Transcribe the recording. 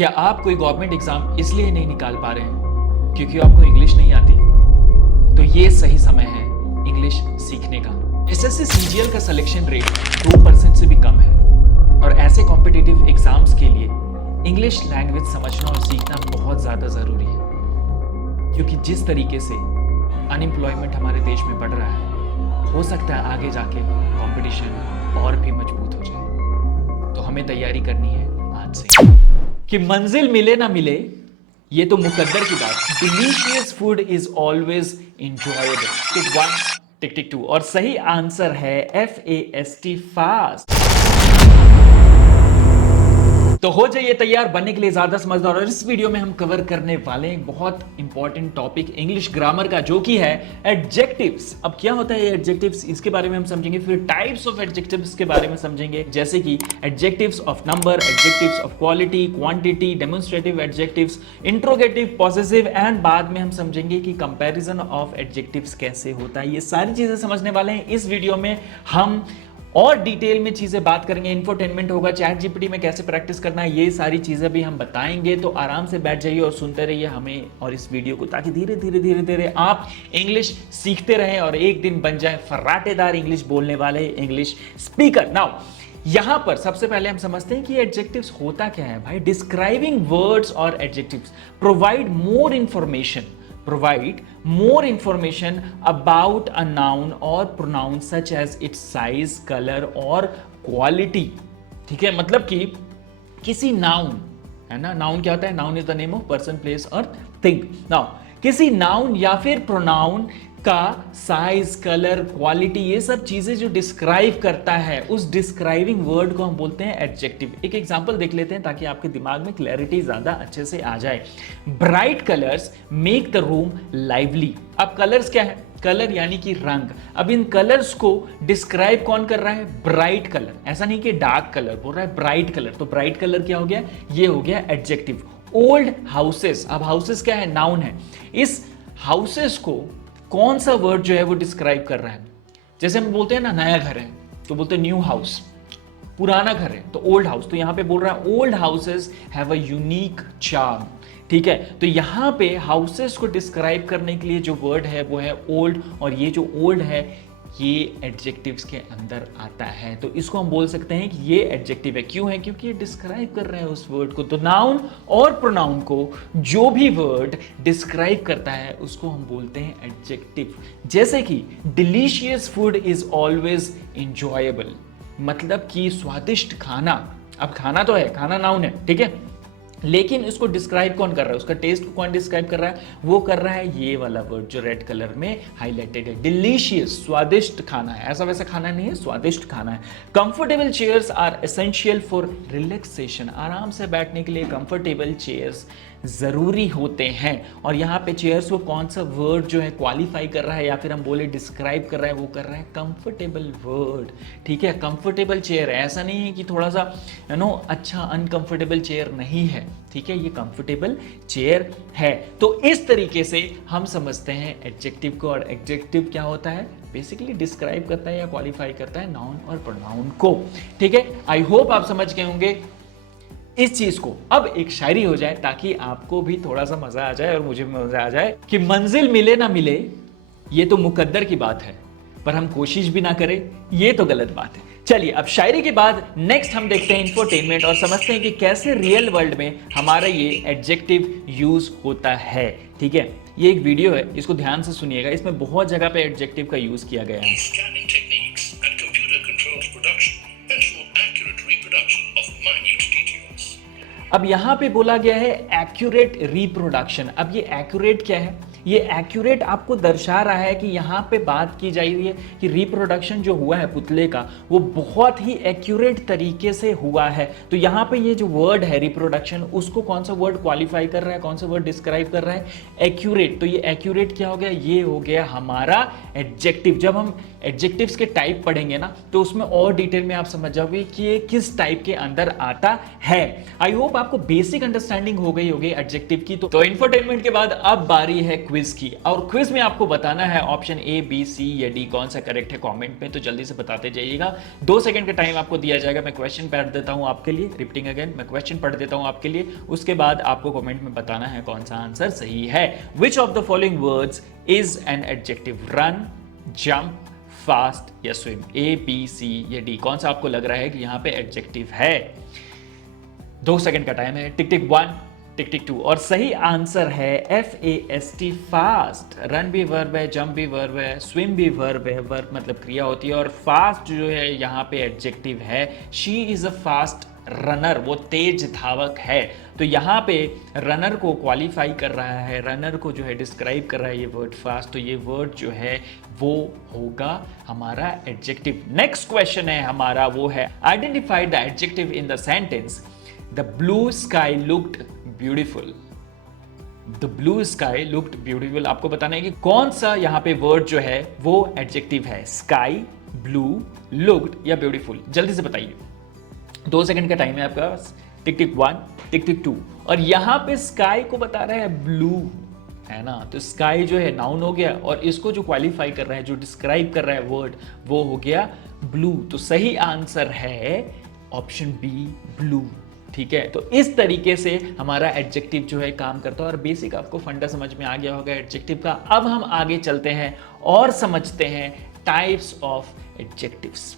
क्या आप कोई गवर्नमेंट एग्जाम इसलिए नहीं निकाल पा रहे हैं क्योंकि आपको इंग्लिश नहीं आती? तो ये सही समय है इंग्लिश सीखने का। एसएससी सीजीएल का सिलेक्शन रेट 2% से भी कम है और ऐसे कॉम्पिटिटिव एग्जाम्स के लिए इंग्लिश लैंग्वेज समझना और सीखना बहुत ज़्यादा ज़रूरी है, क्योंकि जिस तरीके से अनएम्प्लॉयमेंट हमारे देश में बढ़ रहा है, हो सकता है आगे जाके कंपटीशन और भी मजबूत हो जाए। तो हमें तैयारी करनी है आज से कि मंजिल मिले ना मिले, ये तो मुकद्दर की बात। Delicious food is always enjoyable. Tick 1, tick tick 2 और सही आंसर है FAST, फास्ट। तो हो जाइए तैयार बनने के लिए ज्यादा समझदार। और इस वीडियो में हम कवर करने वाले हैं बहुत इंपॉर्टेंट टॉपिक इंग्लिश ग्रामर का, जो कि है एडजेक्टिव्स। अब क्या होता है एडजेक्टिव्स, इसके बारे में हम समझेंगे। फिर टाइप्स ऑफ एडजेक्टिव्स के बारे में समझेंगे, जैसे कि adjectives of number, adjectives of quality, quantity, demonstrative adjectives, interrogative, possessive, and बाद में हम समझेंगे कि कंपैरिजन ऑफ एडजेक्टिव्स कैसे होता है। ये सारी चीजें समझने वाले हैं इस वीडियो में। हम और डिटेल में चीजें बात करेंगे, इंफोटेनमेंट होगा, चैट जीपीटी में कैसे प्रैक्टिस करना है, ये सारी चीजें भी हम बताएंगे। तो आराम से बैठ जाइए और सुनते रहिए हमें और इस वीडियो को, ताकि धीरे धीरे आप इंग्लिश सीखते रहें और एक दिन बन जाए फर्राटेदार इंग्लिश बोलने वाले इंग्लिश स्पीकर। नाउ यहां पर सबसे पहले हम समझते हैं कि एडजेक्टिव्स होता क्या है भाई। डिस्क्राइबिंग वर्ड्स और adjectives provide more information about a noun or pronoun such as its size, color और quality। ठीक है, मतलब कि किसी नाउन, है ना, नाउन क्या होता है? Noun is the name of person, place और थिंग। नाउ किसी नाउन या फिर प्रोनाउन का साइज, कलर, क्वालिटी, ये सब चीजें जो डिस्क्राइब करता है, उस डिस्क्राइबिंग वर्ड को हम बोलते हैं एडजेक्टिव। एक एग्जांपल देख लेते हैं ताकि आपके दिमाग में क्लैरिटी ज्यादा अच्छे से आ जाए। Bright colours make the room lively. अब कलर्स क्या है? कलर यानी कि रंग। अब इन कलर्स को डिस्क्राइब कौन कर रहा है? Bright colour. ऐसा नहीं कि डार्क कलर बोल रहा है, ब्राइट कलर। तो ब्राइट कलर क्या हो गया? ये हो गया एडजेक्टिव। ओल्ड हाउसेस, अब हाउसेस क्या है? नाउन है। इस हाउसेस को कौन सा वर्ड जो है वो डिस्क्राइब कर रहा है? जैसे हम बोलते हैं ना, नया घर है तो बोलते हैं न्यू हाउस, पुराना घर है तो ओल्ड हाउस। तो यहां पे बोल रहा है old houses have a unique charm. ठीक है, तो यहां पे हाउसेस को डिस्क्राइब करने के लिए जो वर्ड है वो है ओल्ड, और ये जो ओल्ड है ये एडजेक्टिव्स के अंदर आता है। तो इसको हम बोल सकते हैं कि ये एडजेक्टिव है। क्यों है? क्योंकि ये डिस्क्राइब कर रहा है उस वर्ड को। तो नाउन और प्रोनाउन को जो भी वर्ड डिस्क्राइब करता है उसको हम बोलते हैं एडजेक्टिव। जैसे कि delicious food is always enjoyable, मतलब कि स्वादिष्ट खाना। अब खाना तो है, खाना नाउन है, ठीक है, लेकिन इसको डिस्क्राइब कौन कर रहा है? उसका टेस्ट को कौन डिस्क्राइब कर रहा है? वो कर रहा है ये वाला वर्ड जो रेड कलर में हाईलाइटेड है, डिलीशियस, स्वादिष्ट खाना है। ऐसा वैसा खाना नहीं है, स्वादिष्ट खाना है। Comfortable chairs are essential for relaxation, आराम से बैठने के लिए कंफर्टेबल चेयर्स जरूरी होते हैं। और यहाँ पे चेयर्स को कौन सा वर्ड जो है क्वालिफाई कर रहा है, या फिर हम बोले डिस्क्राइब कर रहा है, वो कर रहा है कंफर्टेबल वर्ड। ठीक है, कंफर्टेबल चेयर है, ऐसा नहीं है कि थोड़ा सा अच्छा अनकंफर्टेबल चेयर नहीं है। ठीक है, ये कंफर्टेबल चेयर है। तो इस तरीके से हम समझते हैं एडजेक्टिव को। और एडजेक्टिव क्या होता है? बेसिकली डिस्क्राइब करता है या क्वालिफाई करता है नाउन और प्रोनाउन को। ठीक है, आई होप आप समझ गए होंगे इस चीज को। अब एक शायरी हो जाए ताकि आपको भी थोड़ा सा मजा आ जाए और मुझे भी मजा आ जाए कि मंजिल मिले ना मिले, ये तो मुकद्दर की बात है, पर हम कोशिश भी ना करें, ये तो गलत बात है। चलिए, अब शायरी के बाद नेक्स्ट हम देखते हैं इंफोटेनमेंट और समझते हैं कि कैसे रियल वर्ल्ड में हमारा ये एडजेक्टिव यूज होता है। ठीक है, ये एक वीडियो है, इसको ध्यान से सुनिएगा। इसमें बहुत जगह पे एडजेक्टिव का यूज किया गया है। अब यहां पे बोला गया है एक्यूरेट रिप्रोडक्शन। अब ये एक्यूरेट क्या है? ये एक्यूरेट आपको दर्शा रहा है कि यहाँ पे बात की जा रही है कि रिप्रोडक्शन जो हुआ है पुतले का, वो बहुत ही एक्यूरेट तरीके से हुआ है। तो यहाँ पे ये जो वर्ड है रिप्रोडक्शन, उसको कौन सा वर्ड क्वालिफाई कर रहा है, कौन सा वर्ड डिस्क्राइब कर रहा है? एक्यूरेट। तो ये एक्यूरेट क्या हो गया? ये हो गया हमारा एडजेक्टिव। जब हम एडजेक्टिव्स के टाइप पढ़ेंगे ना, तो उसमें और डिटेल में आप समझ जाओगे कि ये किस टाइप के अंदर आता है। आई होप आपको बेसिक अंडरस्टैंडिंग हो गई होगी एडजेक्टिव की। तो इंफोटेनमेंट के बाद अब बारी है क्विज की, और क्विज में आपको बताना है ऑप्शन ए, बी, सी या डी कौन सा करेक्ट है कमेंट में, तो जल्दी से बताते जाइएगा। 2 सेकंड का टाइम आपको दिया जाएगा। मैं क्वेश्चन पढ़ देता हूं आपके लिए, रिपीटिंग अगेन, मैं क्वेश्चन पढ़ देता हूं आपके लिए, उसके बाद आपको कमेंट में बताना है कौन सा आंसर सही है। Which of the following words is an adjective? Run, jump, fast या स्विम? ए, बी, सी या डी, कौन सा आपको लग रहा है कि यहां पे एडजेक्टिव है? 2 सेकंड का टाइम है। टिक टिक 1, टिक टिक 2, और सही आंसर है FAST, फास्ट। रन भी वर्ब है, जंप भी वर्ब है, स्विम भी वर्ब है, वर्ब मतलब क्रिया होती है, और फास्ट जो है यहाँ पे एडजेक्टिव है। She is a fast runner, वो तेज धावक है। तो यहाँ पे रनर को क्वालिफाई कर रहा है, रनर को जो है डिस्क्राइब कर रहा है ये वर्ड फास्ट, तो ये वर्ड जो है वो होगा हमारा एडजेक्टिव। नेक्स्ट क्वेश्चन है हमारा, वो है identify the adjective in the sentence the blue sky looked beautiful. The blue sky looked beautiful, आपको बताना है कि कौन सा यहाँ पे वर्ड जो है वो एडजेक्टिव है, स्काई, ब्लू, लुक्ड या ब्यूटीफुल? जल्दी से बताइए। 2 सेकंड का टाइम है आपका। टिक टिक 1, टिक टिक 2, और यहां पे स्काई को बता रहा है ब्लू, है ना? तो स्काई जो है नाउन हो गया, और इसको जो क्वालिफाई कर रहा है, जो डिस्क्राइब कर रहा है वर्ड, वो हो गया ब्लू। तो सही आंसर है ऑप्शन बी, ब्लू। ठीक है, तो इस तरीके से हमारा एडजेक्टिव जो है काम करता है, और बेसिक आपको फंडा समझ में आ गया होगा एडजेक्टिव का। अब हम आगे चलते हैं और समझते हैं टाइप्स ऑफ एडजेक्टिव्स।